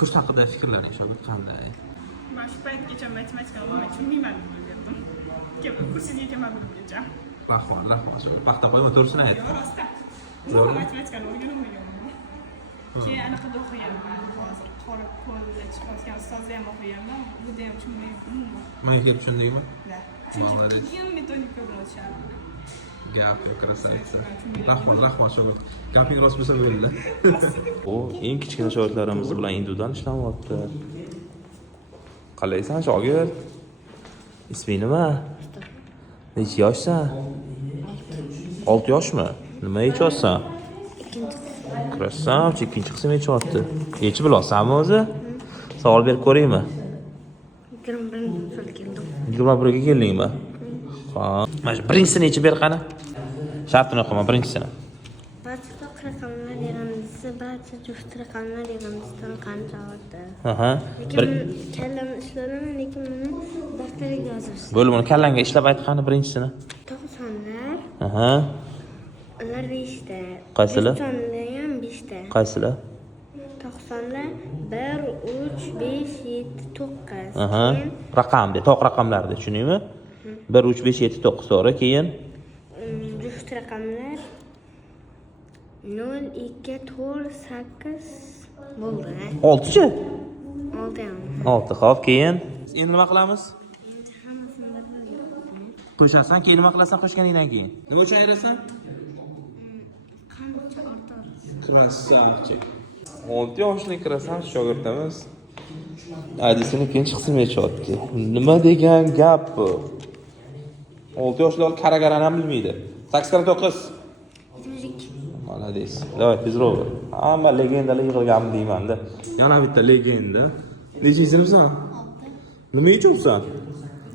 Kurs haqida fikrlaring shogird qanday? Men shu paytgacha matematikani umuman tushunmayman deb yurdim. Kursiga kelmagunimgacha. Rahmat, shogird. Paxta qo'yma, to'g'risini ayt. Yo'q, rostdan. Umuman matematikani o'rganolmaganman. Keyin anaqada o'qiganman. Hozir qolib qo'lda chiqayotgan ustozda ham o'qiganman. Bunda ham tushunmayman. Menga kelib tushundingmi? Chunki Молодец. butun metodika bilan o'tishardi. Gap yo'q, krasavitsa. Rahmat, shogird. Gaping rost bo'lsa bo'ldi. O, eng kichkina shogirdlarimiz bilan individual ishlamoqda. Qalaysan, shogird? Isming nima? Necha yoshsan? 6 yoshmi? Nima yechyapsan? Krasavchi, ikkinchi qism yechyapti. Yechib bilasanmi o'zi? Savol berib ko'raymi? 21 ga keldingmi? Ha. Mana shu birinchisini yechib ber qani. Shartini o'qima, birinchisini. Barcha to'q raqamlar yig'indisi barcha juft raqamlar yig'indisidan qancha ortdi? Aha. Lekin kallamni ishladim, lekin buni daftarga yozibsiz. Bo'ldi, buni kallangga ishlab ayt qani birinchisini. 90lar, Aha. ular 5 ta. Qaysilar? 90lar ham 5 ta. Qaysilar? 90lar 1, 3, 5, 7, 9. Aha. Raqamda, to'q raqamlarda, tushundingmi? 1 3 5 7 9 to'g'ri, keyin Juft raqamlar 0, 2, 4, 8 bo'ldi. 6chi? 6 ham. 6. Xo'p, keyin endi nima qilamiz? Endi hammasini bir-bir Qo'shasan, keyin nima qilasan qo'shganingdan keyin? Nima uchun ayirasan? qancha ortadi? Krasavchik. 6 yoshli krasavch shogirdimiz. Adisini ikkinchi qismga yechyapti. Nima degan gap bu? 6 yoshli karagarani ham bilmaydi. 89. 22. Молодец. Давай, tezroq. Hamma legendalar yig'ilganmi deyman-da. Yana bitta legenda. Necha sinfsan? Nima yechyapsan?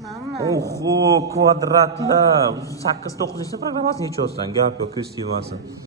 Mama. Oho, kvadratlar. 8-9 sinf programmasini yechyapsan. Gap yo'q, ko'z tiymasin.